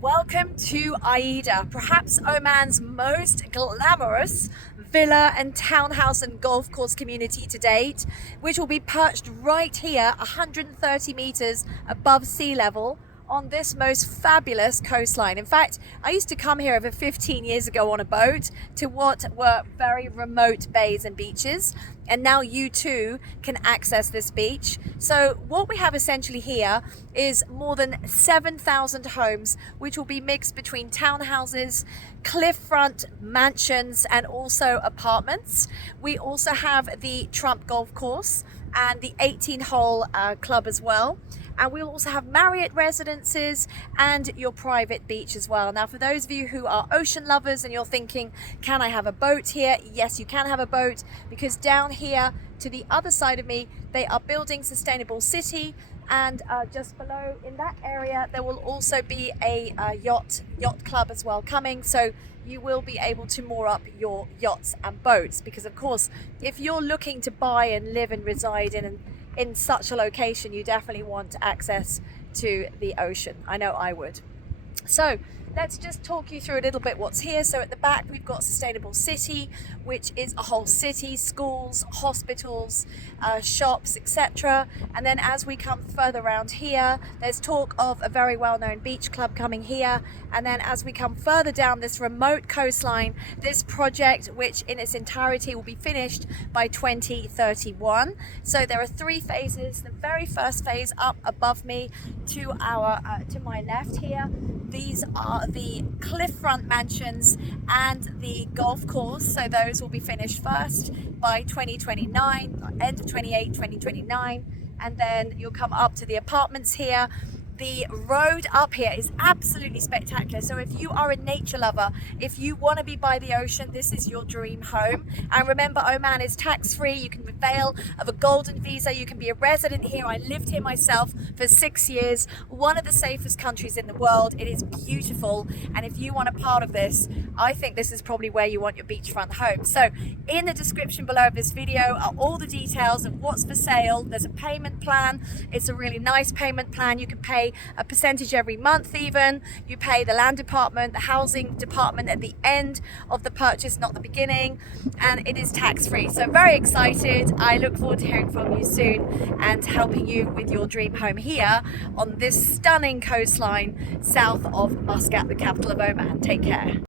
Welcome to AIDA, perhaps Oman's most glamorous villa and townhouse and golf course community to date, which will be perched right here 130 meters above sea level on this most fabulous coastline. In fact, I used to come here over 15 years ago on a boat to what were very remote bays and beaches, and now you too can access this beach. So what we have essentially here is more than 7,000 homes, which will be mixed between townhouses, cliffront mansions, and also apartments. We also have the Trump golf course and the 18-hole club as well. And we'll also have Marriott Residences and your private beach as well. Now, for those of you who are ocean lovers and you're thinking, can I have a boat here? Yes, you can have a boat, because down here to the other side of me, they are building Sustainable City. And just below in that area, there will also be a yacht club as well coming. So you will be able to moor up your yachts and boats, because of course, if you're looking to buy and live and reside in such a location, you definitely want access to the ocean. I know I would. So let's just talk you through a little bit what's here. So at the back, we've got Sustainable City, which is a whole city, schools, hospitals, shops, etc. And then as we come further around here, there's talk of a very well-known beach club coming here. And then as we come further down this remote coastline, this project, which in its entirety will be finished by 2031. So there are three phases. The very first phase up above me to my left here, these are the cliffront mansions and the golf course. So those will be finished first by 2029, end of 28, 2029. And then you'll come up to the apartments here. The road up here is absolutely spectacular. So if you are a nature lover, if you want to be by the ocean, this is your dream home. And remember, Oman is tax-free. You can avail of a golden visa. You can be a resident here. I lived here myself for 6 years. One of the safest countries in the world. It is beautiful. And if you want a part of this, I think this is probably where you want your beachfront home. So in the description below of this video are all the details of what's for sale. There's a payment plan. It's a really nice payment plan. You can pay a percentage every month even. You pay the land department, the housing department at the end of the purchase, not the beginning, and it is tax-free. So very excited. I look forward to hearing from you soon and helping you with your dream home here on this stunning coastline south of Muscat, the capital of Oman. Take care.